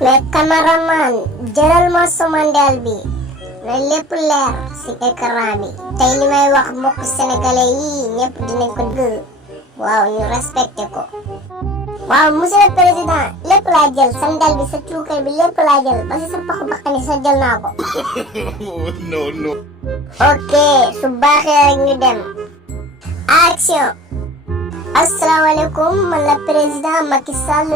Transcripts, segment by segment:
mais cameraman jëlal ma somandel bi na lépp leer ci écran bi tey li may wax mbokk sénégalais yi ñëpp dinañ ko dégg waaw ñu respecté ko. waaw monsieur le président lépp laa jël sandal bi sa cuukal bi lépp laa jël ba si sa paxu bakkani sa jël naa ko. non. ok su baaxee rek ñu dem. action. asalaamaaleykum man la président Macky Sall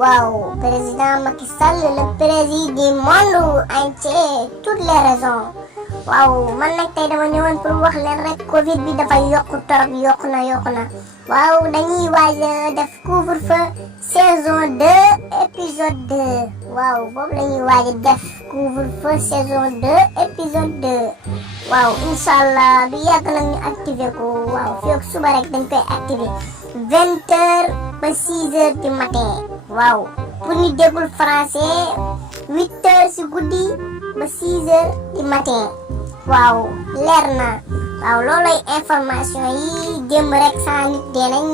waaw président Macky Sall le président du monde entier toutes les raisons waaw man nag tey dama ñëwoon pour wax leen rek Covid bi dafa yokku torop yokku na waaw dañuy waaj def couvre-feu saison 2 épisode 2 waaw boobu la ñuy waaj def couvre-feu saison 2 épisode 2 waaw inshallah du yàgg nag ñu activer ko waaw fii ak suba rek dañ koy activer 20h ba 6h du matin waaw pour ñu déggul français 8h si guddi ba 6h du matin waaw leer na waaw loolay information yi démb rek saa nit dee nañ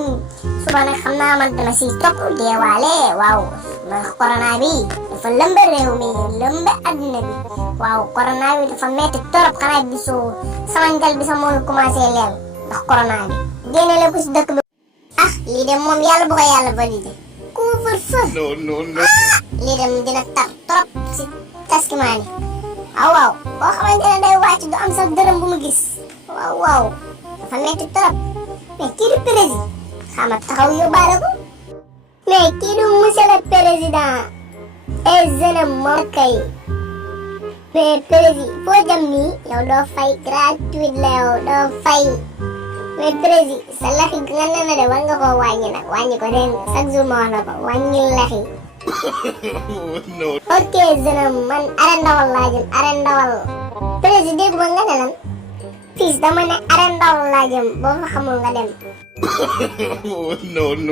suba nag xam naa man dama siy topp deewaale waaw ndax corona bi dafa lëmbe réew mi lëmbe adduna bi waaw corona bi dafa metti torop xanaa gisoo sama njal bi sax moo ngi commencé leel ndax corona bi génne la ko si dëkk bi. ah lii de moom yàlla bu ko yàlla validé couvre-feu non. lii de dina tar trop si taskimaan yi waaw boo xamante ne day wàcc du am sax dërëm bu mu gis waaw dafa metti trop mais kii du président xama taxaw yóbbaale ko mais kii du monsieur le président et jeune moom kay mais président foo jëm nii yow doo fay gratuit la yow doo fay mais président sa laxi nga ne na de war nga koo wàññi nag wàññi ko dégg nga chaque jour ma wax la ko wàññi laxi non. ok jeune man arène ndawal laa jëm arène ndawal président dégg ma nga ne lan fils dama ne arène ndawal laa jëm boo fa xamul nga dem non.